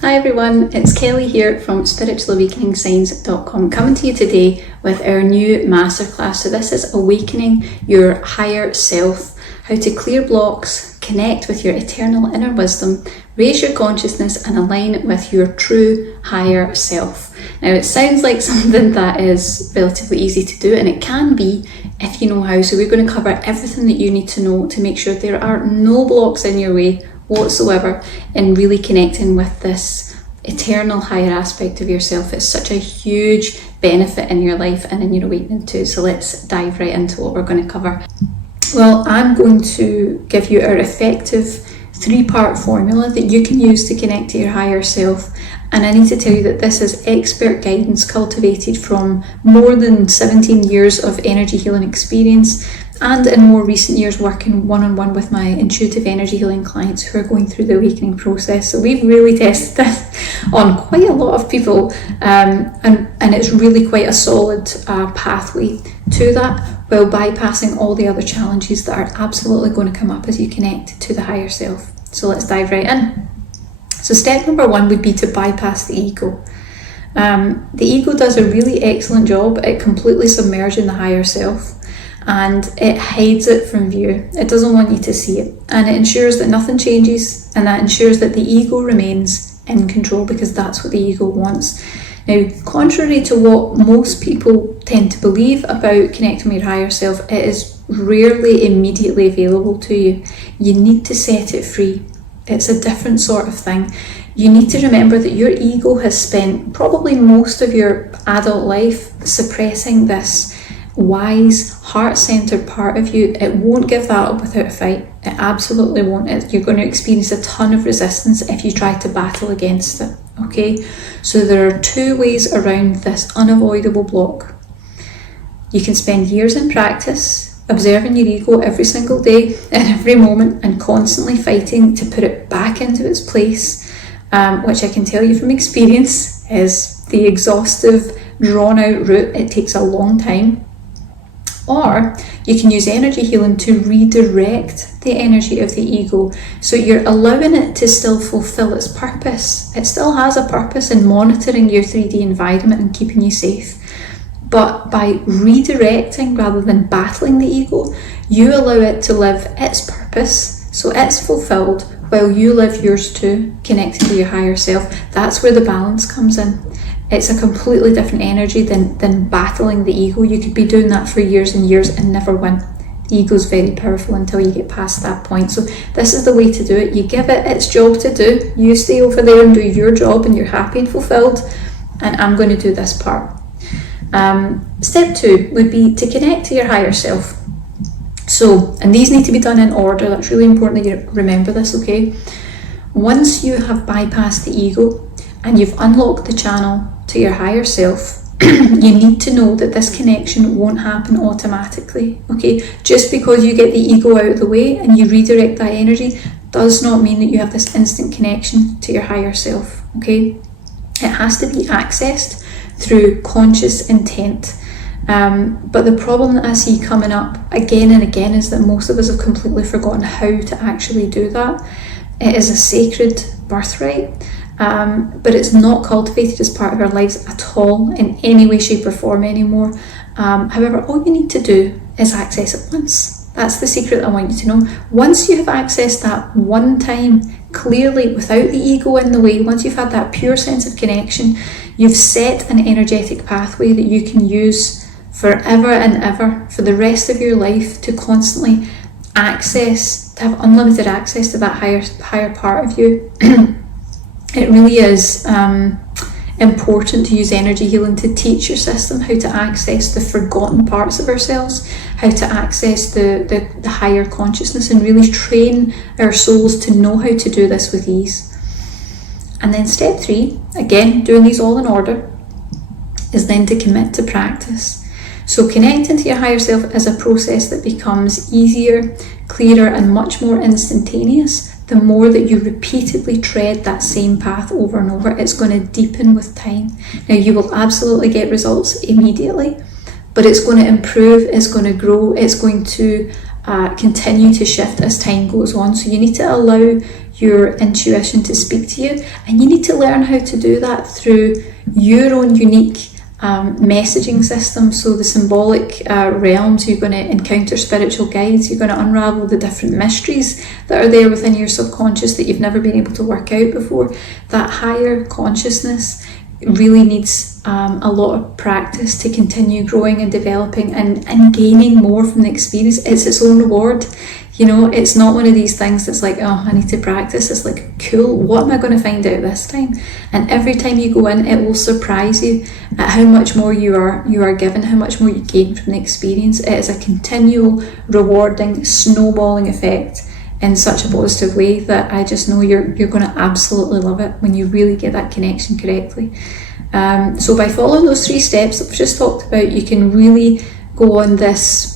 Hi everyone, it's Kelly here from spiritualawakeningsigns.com, coming to you today with our new masterclass. So this is Awakening Your Higher Self, how to clear blocks, connect with your eternal inner wisdom, raise your consciousness and align with your true higher self. Now it sounds like something that is relatively easy to do, and it can be if you know how. So we're going to cover everything that you need to know to make sure there are no blocks in your way whatsoever in really connecting with this eternal higher aspect of yourself. It's such a huge benefit in your life and in your awakening too. So let's dive right into what we're going to cover. Well, I'm going to give you our effective 3-part formula that you can use to connect to your higher self. And I need to tell you that this is expert guidance cultivated from more than 17 years of energy healing experience, and in more recent years working one-on-one with my intuitive energy healing clients who are going through the awakening process. So we've really tested this on quite a lot of people, and it's really quite a solid pathway to that, while bypassing all the other challenges that are absolutely going to come up as you connect to the higher self. So let's dive right in. So step number 1 would be to bypass the ego. The ego does a really excellent job at completely submerging the higher self, and it hides it from view. It doesn't want you to see it, and it ensures that nothing changes, and that ensures that the ego remains in control, because that's what the ego wants. Now, contrary to what most people tend to believe about connecting with your higher self, it is rarely immediately available to you. You need to set it free. It's a different sort of thing. You need to remember that your ego has spent probably most of your adult life suppressing this wise, heart-centered part of you. It won't give that up without a fight. It absolutely won't. You're going to experience a ton of resistance if you try to battle against it. Okay, so there are 2 ways around this unavoidable block. You can spend years in practice observing your ego every single day, in every moment, and constantly fighting to put it back into its place, which I can tell you from experience is the exhaustive, drawn-out route. It takes a long time. Or you can use energy healing to redirect the energy of the ego, so you're allowing it to still fulfill its purpose. It still has a purpose in monitoring your 3D environment and keeping you safe. But by redirecting rather than battling the ego, you allow it to live its purpose, so it's fulfilled, while you live yours too, connecting to your higher self. That's where the balance comes in. It's a completely different energy than battling the ego. You could be doing that for years and years and never win. The ego is very powerful until you get past that point. So this is the way to do it. You give it its job to do. You stay over there and do your job, and you're happy and fulfilled. And I'm going to do this part. Step 2 would be to connect to your higher self. So, and these need to be done in order. That's really important that you remember this, okay? Once you have bypassed the ego and you've unlocked the channel to your higher self, you need to know that this connection won't happen automatically, okay? Just because you get the ego out of the way and you redirect that energy does not mean that you have this instant connection to your higher self, okay? It has to be accessed through conscious intent. But the problem that I see coming up again and again is that most of us have completely forgotten how to actually do that. It is a sacred birthright, but it's not cultivated as part of our lives at all in any way, shape or form anymore. However, all you need to do is access it once. That's the secret I want you to know. Once you have accessed that one time clearly without the ego in the way, once you've had that pure sense of connection, you've set an energetic pathway that you can use forever and ever for the rest of your life to constantly access, to have unlimited access to that higher part of you. It really is important to use energy healing to teach your system how to access the forgotten parts of ourselves, how to access the higher consciousness, and really train our souls to know how to do this with ease. And then step 3, again, doing these all in order, is then to commit to practice. So connecting to your higher self is a process that becomes easier, clearer, and much more instantaneous the more that you repeatedly tread that same path over and over. It's going to deepen with time. Now, you will absolutely get results immediately, but it's going to improve, it's going to grow, it's going to continue to shift as time goes on. So you need to allow your intuition to speak to you, and you need to learn how to do that through your own unique messaging system. So the symbolic realms, you're going to encounter spiritual guides, you're going to unravel the different mysteries that are there within your subconscious that you've never been able to work out before. That higher consciousness really needs a lot of practice to continue growing and developing and gaining more from the experience. It's its own reward. You know, it's not one of these things that's like, oh, I need to practice. It's like, cool, what am I going to find out this time? And every time you go in, it will surprise you at how much more you are given, how much more you gain from the experience. It is a continual, rewarding, snowballing effect in such a positive way that I just know you're going to absolutely love it when you really get that connection correctly. So by following those 3 steps that we've just talked about, you can really go on this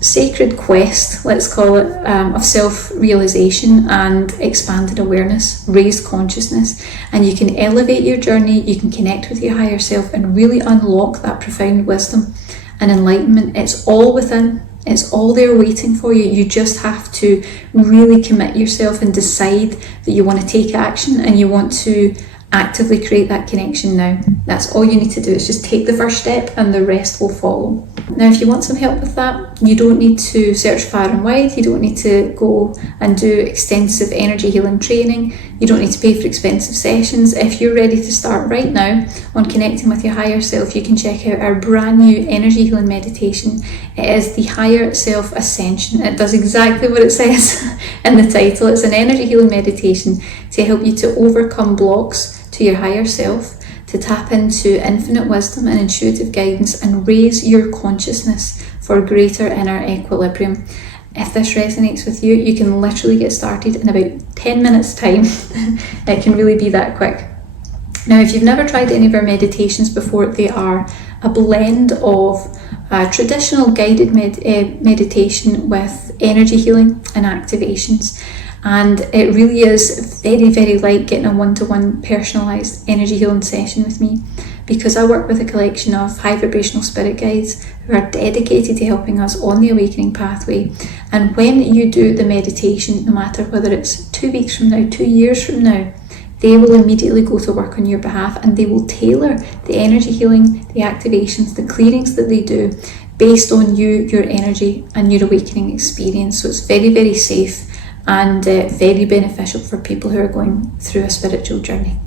sacred quest, let's call it, of self-realization and expanded awareness, raised consciousness, and you can elevate your journey, you can connect with your higher self and really unlock that profound wisdom and enlightenment. It's all within, it's all there waiting for you. You just have to really commit yourself and decide that you want to take action and you want to actively create that connection now. That's all you need to do, is just take the first step and the rest will follow. Now, if you want some help with that, you don't need to search far and wide. You don't need to go and do extensive energy healing training. You don't need to pay for expensive sessions. If you're ready to start right now on connecting with your higher self, you can check out our brand new energy healing meditation. It is the Higher Self Ascension. It does exactly what it says in the title. It's an energy healing meditation to help you to overcome blocks to your higher self, to tap into infinite wisdom and intuitive guidance and raise your consciousness for greater inner equilibrium. If this resonates with you, you can literally get started in about 10 minutes time. It can really be that quick. Now, if you've never tried any of our meditations before, they are a blend of traditional guided meditation with energy healing and activations. And it really is very, very light getting a one-to-one personalised energy healing session with me, because I work with a collection of high vibrational spirit guides who are dedicated to helping us on the awakening pathway. And when you do the meditation, no matter whether it's 2 weeks from now, 2 years from now, they will immediately go to work on your behalf and they will tailor the energy healing, the activations, the clearings that they do based on you, your energy and your awakening experience. So it's very, very safe and very beneficial for people who are going through a spiritual journey.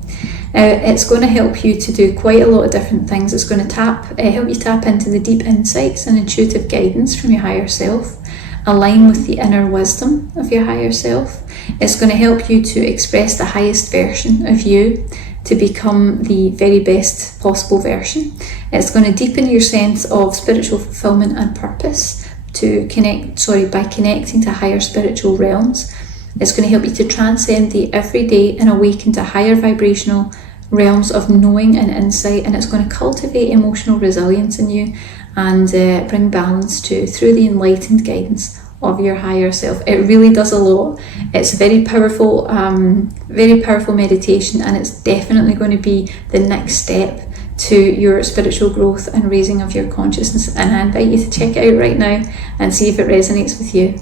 It's going to help you to do quite a lot of different things. It's going to help you tap into the deep insights and intuitive guidance from your higher self, align with the inner wisdom of your higher self. It's going to help you to express the highest version of you, to become the very best possible version. It's going to deepen your sense of spiritual fulfillment and purpose by connecting to higher spiritual realms. It's going to help you to transcend the everyday and awaken to higher vibrational realms of knowing and insight, and it's going to cultivate emotional resilience in you and bring balance through the enlightened guidance of your higher self. It really does a lot. It's very powerful meditation, and it's definitely going to be the next step to your spiritual growth and raising of your consciousness. And I invite you to check it out right now and see if it resonates with you.